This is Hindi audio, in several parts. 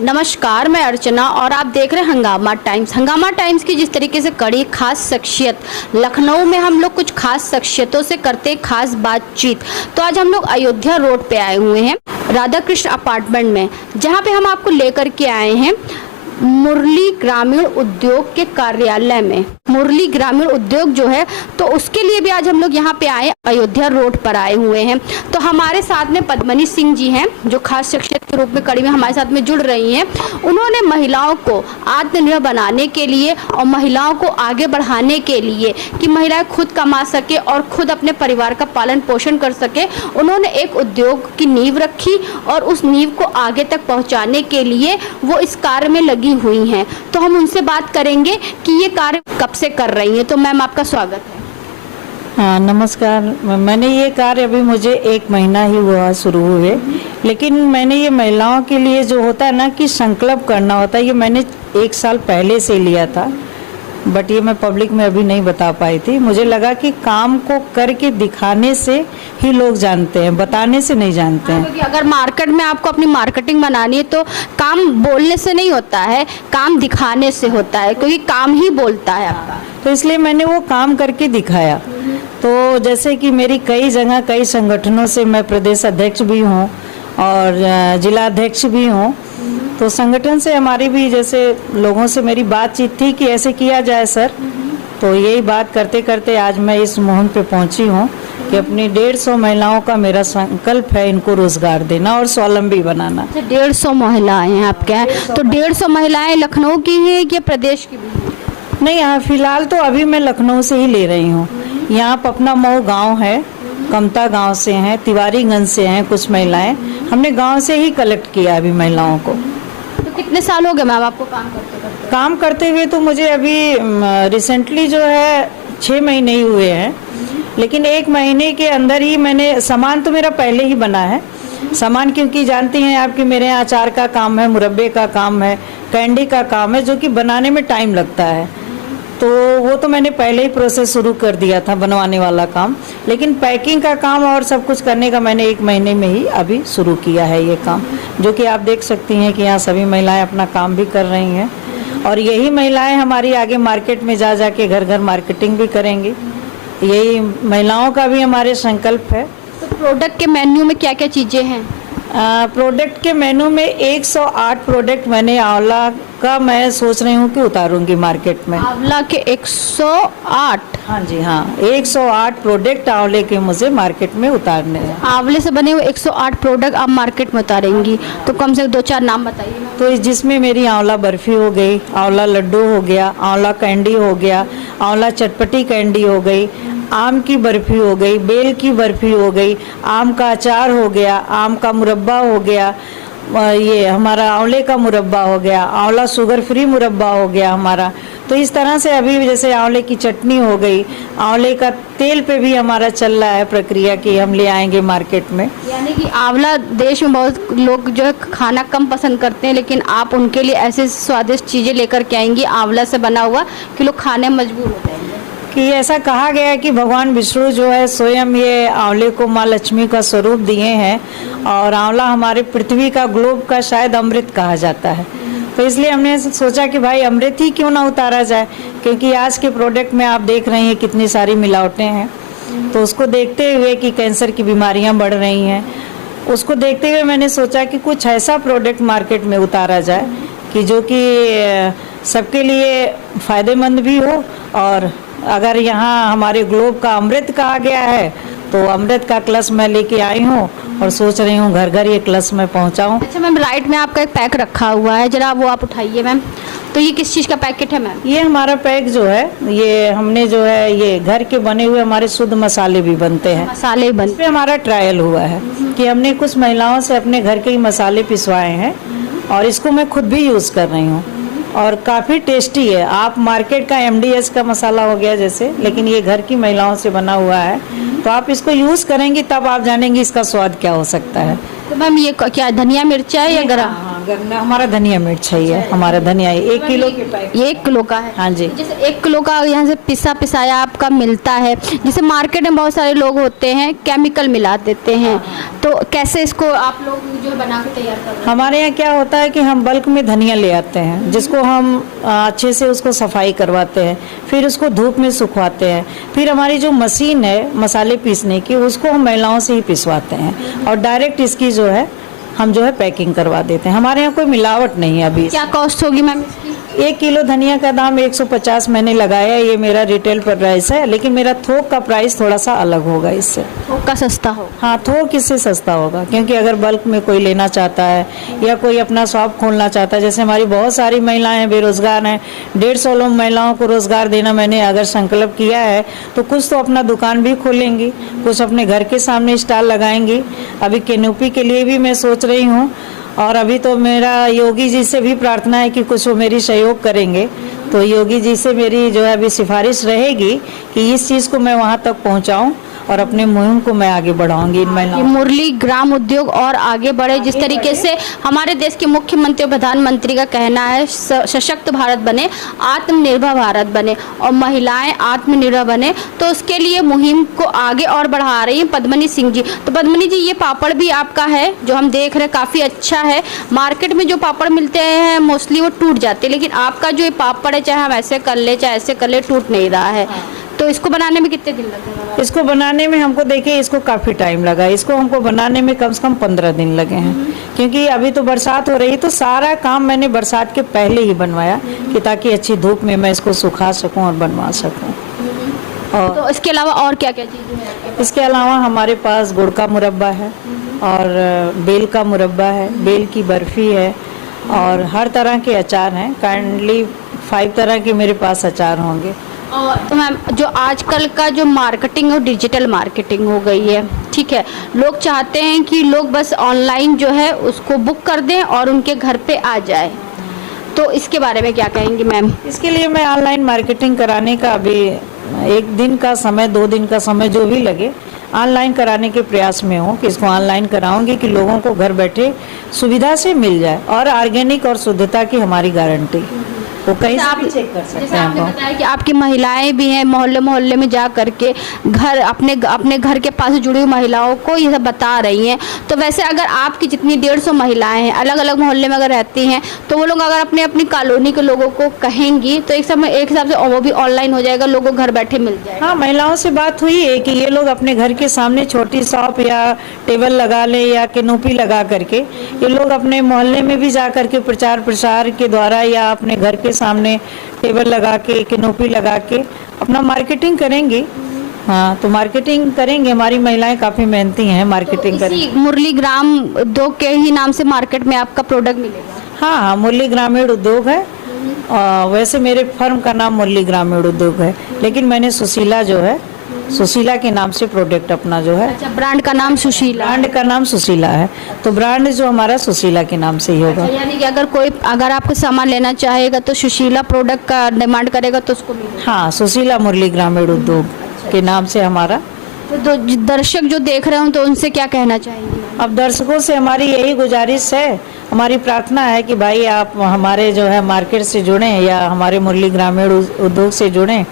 नमस्कार, मैं अर्चना और आप देख रहे हैं हंगामा टाइम्स। हंगामा टाइम्स की जिस तरीके से कड़ी खास शख्सियत लखनऊ में हम लोग कुछ खास शख्सियतों से करते खास बातचीत, तो आज हम लोग अयोध्या रोड पे आए हुए हैं राधा कृष्ण अपार्टमेंट में, जहां पे हम आपको लेकर के आए हैं मुरली ग्रामीण उद्योग के कार्यालय में। मुरली ग्रामीण उद्योग जो है, तो उसके लिए भी आज हम लोग यहाँ पे आए, अयोध्या रोड पर आए हुए हैं। तो हमारे साथ में पद्मनी सिंह जी हैं, जो खास शख्सियत के रूप में कड़ी में हमारे साथ में जुड़ रही हैं। उन्होंने महिलाओं को आत्मनिर्भर बनाने के लिए और महिलाओं को आगे बढ़ाने के लिए कि महिलाएं खुद कमा सके और खुद अपने परिवार का पालन पोषण कर सके, उन्होंने एक उद्योग की नींव रखी और उस नींव को आगे तक पहुँचाने के लिए वो इस कार्य में लगी हुई हैं। तो हम उनसे बात करेंगे कि ये कार्य कब से कर रही हैं। तो मैम, आपका स्वागत है। हाँ, नमस्कार। मैंने ये कार्य अभी मुझे 1 महीना ही हुआ शुरू हुए, लेकिन मैंने ये महिलाओं के लिए जो होता है ना कि संकल्प करना होता है, ये मैंने 1 साल पहले से लिया था, बट ये मैं पब्लिक में अभी नहीं बता पाई थी। मुझे लगा कि काम को करके दिखाने से ही लोग जानते हैं, बताने से नहीं जानते हैं। क्योंकि अगर मार्केट में आपको अपनी मार्केटिंग बनानी है तो काम बोलने से नहीं होता है, काम दिखाने से होता है, क्योंकि काम ही बोलता है आपका। तो इसलिए मैंने वो काम करके दिखाया। तो जैसे कि मेरी कई जगह कई संगठनों से मैं प्रदेश अध्यक्ष भी हूँ और जिला अध्यक्ष भी हूँ, तो संगठन से हमारी भी जैसे लोगों से मेरी बातचीत थी कि ऐसे किया जाए सर। तो यही बात करते करते आज मैं इस मुहिम पे पहुंची हूँ कि अपनी 150 महिलाओं का मेरा संकल्प है इनको रोजगार देना और स्वावलंबी बनाना। 150 महिलाएं हैं आपके यहाँ, तो 150 महिलाएं लखनऊ की हैं या प्रदेश की भी? नहीं, यहाँ फिलहाल तो अभी मैं लखनऊ से ही ले रही हूँ। यहाँ पपना मऊ गाँव है, कमता गाँव से हैं, तिवारीगंज से हैं कुछ महिलाएं। हमने गाँव से ही कलेक्ट किया अभी महिलाओं को। तो कितने साल हो गए मैम आपको काम करते हुए? तो मुझे अभी रिसेंटली जो है 6 महीने ही हुए हैं, लेकिन 1 महीने के अंदर ही मैंने सामान तो मेरा पहले ही बना है। सामान क्योंकि जानती हैं आप कि मेरे यहाँ अचार का काम है, मुरब्बे का काम है, कैंडी का काम है, जो कि बनाने में टाइम लगता है। तो वो तो मैंने पहले ही प्रोसेस शुरू कर दिया था, बनवाने वाला काम। लेकिन पैकिंग का काम और सब कुछ करने का मैंने 1 महीने में ही अभी शुरू किया है ये काम, जो कि आप देख सकती हैं कि यहाँ सभी महिलाएं अपना काम भी कर रही हैं और यही महिलाएं हमारी आगे मार्केट में जा जा के घर घर मार्केटिंग भी करेंगी। यही महिलाओं का भी हमारे संकल्प है। तो प्रोडक्ट के मेन्यू में क्या क्या चीज़ें हैं? प्रोडक्ट के मेनू में 108 प्रोडक्ट मैंने आंवला का मैं सोच रही हूँ कि उतारूंगी मार्केट में। आंवला के 108? हाँ जी, हाँ, 108 प्रोडक्ट आंवले के मुझे मार्केट में उतारने हैं। आंवले से बने हुए 108 प्रोडक्ट आप मार्केट में उतारेंगी, तो कम से कम 2-4 नाम बताइए। तो जिसमें मेरी आंवला बर्फी हो गई, आंवला लड्डू हो गया, आंवला कैंडी हो गया, आंवला चटपटी कैंडी हो गई, आम की बर्फी हो गई, बेल की बर्फी हो गई, आम का अचार हो गया, आम का मुरब्बा हो गया, ये हमारा आंवले का मुरब्बा हो गया, आंवला शुगर फ्री मुरब्बा हो गया हमारा। तो इस तरह से अभी जैसे आंवले की चटनी हो गई, आंवले का तेल पे भी हमारा चल रहा है प्रक्रिया कि हम ले आएंगे मार्केट में। यानी कि आंवला देश में बहुत लोग जो है खाना कम पसंद करते हैं, लेकिन आप उनके लिए ऐसे स्वादिष्ट चीज़ें लेकर के आएंगी आंवला से बना हुआ कि लोग खाने मजबूर हो जाएंगे। कि ऐसा कहा गया है कि भगवान विष्णु जो है स्वयं ये आंवले को माँ लक्ष्मी का स्वरूप दिए हैं और आंवला हमारे पृथ्वी का, ग्लोब का शायद अमृत कहा जाता है। तो इसलिए हमने सोचा कि भाई अमृत ही क्यों ना उतारा जाए, क्योंकि आज के प्रोडक्ट में आप देख रहे हैं कितनी सारी मिलावटें हैं। तो उसको देखते हुए कि कैंसर की बीमारियां बढ़ रही हैं, उसको देखते हुए मैंने सोचा कि कुछ ऐसा प्रोडक्ट मार्केट में उतारा जाए कि जो कि सबके लिए फ़ायदेमंद भी हो। और अगर यहाँ हमारे ग्लोब का अमृत कहा गया है, तो अमृत का कलश मैं लेके आई हूँ और सोच रही हूँ घर घर ये कलश में पहुँचाऊँ। अच्छा मैम, राइट में आपका एक पैक रखा हुआ है, जरा वो आप उठाइए मैम। तो ये किस चीज़ का पैकेट है मैम? ये हमारा पैक जो है, ये हमने जो है ये घर के बने हुए हमारे शुद्ध मसाले भी बनते हैं। मसाले बनते? इस पे हमारा ट्रायल हुआ है कि हमने कुछ महिलाओं से अपने घर के ही मसाले पिसवाए हैं और इसको मैं खुद भी यूज़ कर रही हूँ और काफ़ी टेस्टी है। आप मार्केट का MDS का मसाला हो गया जैसे, लेकिन ये घर की महिलाओं से बना हुआ है, तो आप इसको यूज़ करेंगी तब आप जानेंगी इसका स्वाद क्या हो सकता है। तो मैम ये क्या धनिया मिर्चा है या गरम? हाँ, गन्ना हमारा धनिया मिर्च है, हमारा धनिया 1 किलो के पैकेट। ये 1 किलो का है? हाँ जी। जैसे 1 किलो का यहाँ से पिसा पिसाया आपका मिलता है, जैसे मार्केट में बहुत सारे लोग होते हैं केमिकल मिला देते हैं, तो कैसे इसको आप लोग जो बना के तैयार कर रहे हैं? हमारे यहाँ क्या होता है कि हम बल्क में धनिया ले आते हैं, जिसको हम अच्छे से उसको सफाई करवाते हैं, फिर उसको धूप में सुखवाते हैं, फिर हमारी जो मशीन है मसाले पीसने की उसको हम महिलाओं से ही पिसवाते हैं और डायरेक्ट इसकी जो है हम जो है पैकिंग करवा देते हैं। हमारे यहाँ कोई मिलावट नहीं है अभी। क्या कॉस्ट होगी मैम इसकी? 1 किलो धनिया का दाम 150 मैंने लगाया है, ये मेरा रिटेल पर प्राइस है, लेकिन मेरा थोक का प्राइस थोड़ा सा अलग होगा इससे। थोक का सस्ता हो? हाँ, थोक इससे सस्ता होगा, क्योंकि अगर बल्क में कोई लेना चाहता है या कोई अपना शॉप खोलना चाहता है, जैसे हमारी बहुत सारी महिलाएं बेरोजगार हैं, 150 लोग महिलाओं को रोजगार देना मैंने अगर संकल्प किया है, तो कुछ तो अपना दुकान भी खोलेंगी, कुछ अपने घर के सामने स्टॉल लगाएंगी। अभी कैनोपी के लिए भी मैं सोच रही हूँ, और अभी तो मेरा योगी जी से भी प्रार्थना है कि कुछ वो मेरी सहयोग करेंगे, तो योगी जी से मेरी जो है अभी सिफारिश रहेगी कि इस चीज़ को मैं वहाँ तक पहुँचाऊँ और अपने मुहिम को मैं आगे बढ़ाऊंगी इन महिलाओं। मुरली ग्राम उद्योग और आगे बढ़े, जिस तरीके से हमारे देश के मुख्यमंत्री और प्रधानमंत्री का कहना है सशक्त भारत बने, आत्मनिर्भर भारत बने और महिलाएं आत्मनिर्भर बने, तो उसके लिए मुहिम को आगे और बढ़ा रही हैं पद्मनी सिंह जी। तो पद्मनी जी, ये पापड़ भी आपका है जो हम देख रहे हैं, काफ़ी अच्छा है। मार्केट में जो पापड़ मिलते हैं मोस्टली वो टूट जाते हैं, लेकिन आपका जो ये पापड़ है, चाहे हम ऐसे कर ले चाहे ऐसे कर ले, टूट नहीं रहा है। तो इसको बनाने में कितने दिन लगेगा? इसको बनाने में हमको देखिए इसको काफ़ी टाइम लगा, इसको हमको बनाने में कम से कम 15 दिन लगे हैं, क्योंकि अभी तो बरसात हो रही है, तो सारा काम मैंने बरसात के पहले ही बनवाया कि ताकि अच्छी धूप में मैं इसको सुखा सकूं और बनवा सकूं। और तो इसके अलावा और क्या क्या चीज़ें हैं? इसके अलावा हमारे पास गुड़ का मुरब्बा है और बेल का मुरब्बा है, बेल की बर्फ़ी है और हर तरह के अचार हैं। काइंडली 5 तरह के मेरे पास अचार होंगे। और तो मैम, जो आजकल का जो मार्केटिंग और डिजिटल मार्केटिंग हो गई है, ठीक है, लोग चाहते हैं कि लोग बस ऑनलाइन जो है उसको बुक कर दें और उनके घर पे आ जाए, तो इसके बारे में क्या कहेंगी मैम? इसके लिए मैं ऑनलाइन मार्केटिंग कराने का अभी 1 दिन का समय 2 दिन का समय जो भी लगे ऑनलाइन कराने के प्रयास में हूँ कि इसको ऑनलाइन कराऊंगी कि लोगों को घर बैठे सुविधा से मिल जाए और ऑर्गेनिक और शुद्धता की हमारी गारंटी, वो कहीं से भी चेक कर सकते हैं। जैसे आपने बताया कि आपकी महिलाएं भी हैं, मोहल्ले मोहल्ले में जा करके घर अपने घर के पास जुड़ी हुई महिलाओं को ये सब बता रही हैं। तो वैसे अगर आपकी जितनी 150 महिलाएं हैं अलग अलग मोहल्ले में अगर रहती हैं, तो वो लोग अगर अपनी कॉलोनी के लोगों को कहेंगी तो एक हिसाब से वो भी ऑनलाइन हो जाएगा, लोगों को घर बैठे मिल जाएगा। हाँ, महिलाओं से बात हुई है कि ये लोग अपने घर के सामने छोटी शॉप या टेबल लगा ले या कैनोपी लगा करके ये लोग अपने मोहल्ले में भी जा करके प्रचार प्रसार के द्वारा या अपने घर के सामने टेबल लगा के कैनोपी लगा के अपना मार्केटिंग करेंगी। हाँ, तो मार्केटिंग करेंगे, हमारी महिलाएं काफ़ी मेहनती हैं मार्केटिंग करेंगी। मुरली ग्राम उद्योग के ही नाम से मार्केट में आपका प्रोडक्ट मिलेगा? हाँ, मुरली ग्रामीण उद्योग है। वैसे मेरे फर्म का नाम मुरली ग्रामीण उद्योग है, लेकिन मैंने सुशीला जो है सुशीला के नाम से प्रोडक्ट अपना जो है। अच्छा, ब्रांड का नाम सुशीला? ब्रांड का नाम सुशीला है, तो ब्रांड जो हमारा सुशीला के नाम से ही होगा। अच्छा, यानी कि अगर आपको सामान लेना चाहेगा तो सुशीला प्रोडक्ट का डिमांड करेगा तो उसको मिलेगा? हाँ, सुशीला मुरली ग्रामीण उद्योग के नाम से हमारा। तो दर्शक जो देख रहे हो तो उनसे क्या कहना चाहेंगे? अब दर्शकों से हमारी यही गुजारिश है, हमारी प्रार्थना है कि भाई आप हमारे जो है मार्केट से जुड़ें या हमारे मुरली ग्रामीण उद्योग से जुड़ें।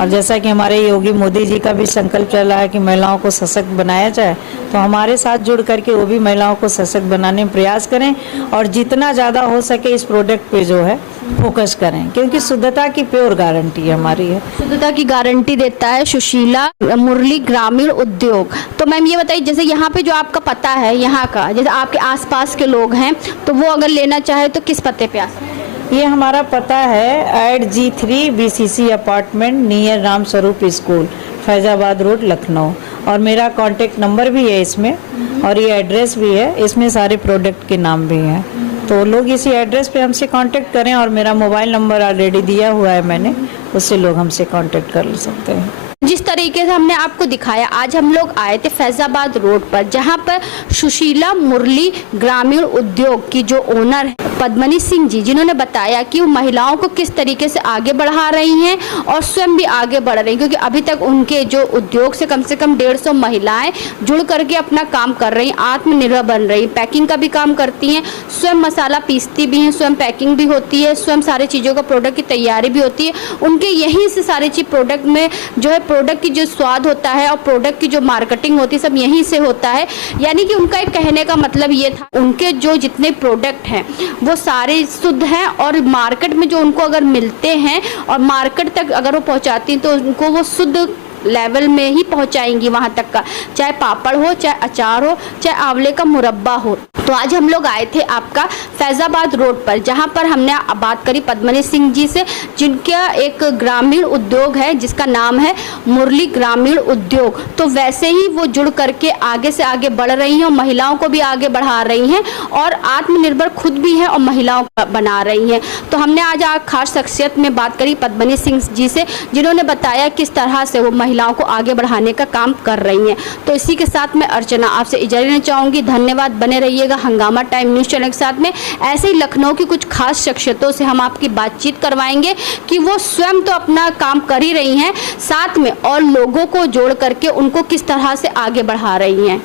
और जैसा कि हमारे योगी मोदी जी का भी संकल्प चल रहा है कि महिलाओं को सशक्त बनाया जाए, तो हमारे साथ जुड़ करके वो भी महिलाओं को सशक्त बनाने में प्रयास करें और जितना ज़्यादा हो सके इस प्रोडक्ट पे जो है फोकस करें, क्योंकि शुद्धता की प्योर गारंटी हमारी है। शुद्धता की गारंटी देता है सुशीला मुरली ग्रामीण उद्योग। तो मैम ये बताइए, जैसे यहाँ पे जो आपका पता है यहाँ का, जैसे आपके आसपास के लोग हैं तो वो अगर लेना चाहे तो किस पते पे आ सकते हैं? ये हमारा पता है @G3 BCC apartment near Ram Swaroop school, Faizabad road, Lucknow. और मेरा कॉन्टेक्ट नंबर भी है इसमें और ये एड्रेस भी है, इसमें सारे प्रोडक्ट के नाम भी हैं। तो लोग इसी एड्रेस पे हमसे कांटेक्ट करें और मेरा मोबाइल नंबर ऑलरेडी दिया हुआ है मैंने, उससे लोग हमसे कांटेक्ट कर सकते हैं। जिस तरीके से हमने आपको दिखाया, आज हम लोग आए थे फैजाबाद रोड पर, जहां पर सुशीला मुरली ग्रामीण उद्योग की जो ओनर है पद्मनी सिंह जी, जिन्होंने बताया कि वो महिलाओं को किस तरीके से आगे बढ़ा रही हैं और स्वयं भी आगे बढ़ रही हैं, क्योंकि अभी तक उनके जो उद्योग से कम 150 महिलाएं जुड़ करके अपना काम कर रही हैं, आत्मनिर्भर बन रही, पैकिंग का भी काम करती हैं, स्वयं मसाला पीसती भी हैं, स्वयं पैकिंग भी होती है, स्वयं सारे चीज़ों का प्रोडक्ट की तैयारी भी होती है। उनके यहीं से सारी चीज़ प्रोडक्ट में जो है प्रोडक्ट की जो स्वाद होता है और प्रोडक्ट की जो मार्केटिंग होती है सब यहीं से होता है। यानी कि उनका एक कहने का मतलब ये था, उनके जो जितने प्रोडक्ट हैं वो सारे शुद्ध हैं और मार्केट में जो उनको अगर मिलते हैं और मार्केट तक अगर वो पहुंचाती हैं तो उनको वो शुद्ध लेवल में ही पहुंचाएंगी वहां तक का, चाहे पापड़ हो, चाहे अचार हो, चाहे आंवले का मुरब्बा हो। तो आज हम लोग आए थे आपका फैजाबाद रोड पर, जहां पर हमने बात करी पद्मनी सिंह जी से, जिनका एक ग्रामीण उद्योग है जिसका नाम है मुरली ग्रामीण उद्योग। तो वैसे ही वो जुड़ करके आगे से आगे बढ़ रही हैं और महिलाओं को भी आगे बढ़ा रही हैं और आत्मनिर्भर खुद भी हैं और महिलाओं को बना रही हैं। तो हमने आज खास शख्सियत में बात करी पद्मनी सिंह जी से, जिन्होंने बताया किस तरह से वो महिलाओं को आगे बढ़ाने का काम कर रही हैं। तो इसी के साथ मैं अर्चना आपसे इजाजत लेना चाहूंगी। धन्यवाद, बने रहिएगा हंगामा टाइम न्यूज चैनल के साथ में। ऐसे ही लखनऊ की कुछ खास शख्सियतों से हम आपकी बातचीत करवाएंगे कि वो स्वयं तो अपना काम कर ही रही हैं, साथ में और लोगों को जोड़ करके उनको किस तरह से आगे बढ़ा रही हैं।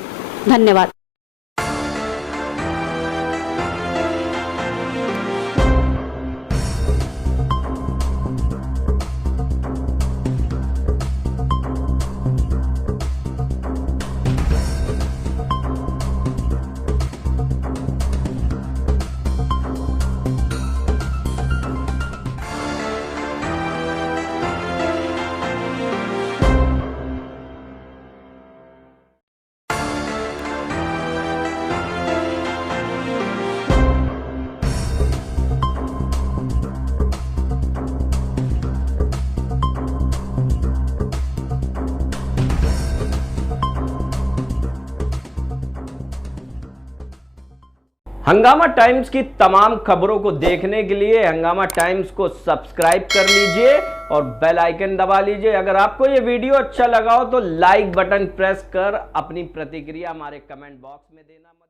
धन्यवाद। हंगामा टाइम्स की तमाम खबरों को देखने के लिए हंगामा टाइम्स को सब्सक्राइब कर लीजिए और बेल आइकन दबा लीजिए। अगर आपको ये वीडियो अच्छा लगा हो तो लाइक बटन प्रेस कर अपनी प्रतिक्रिया हमारे कमेंट बॉक्स में देना मत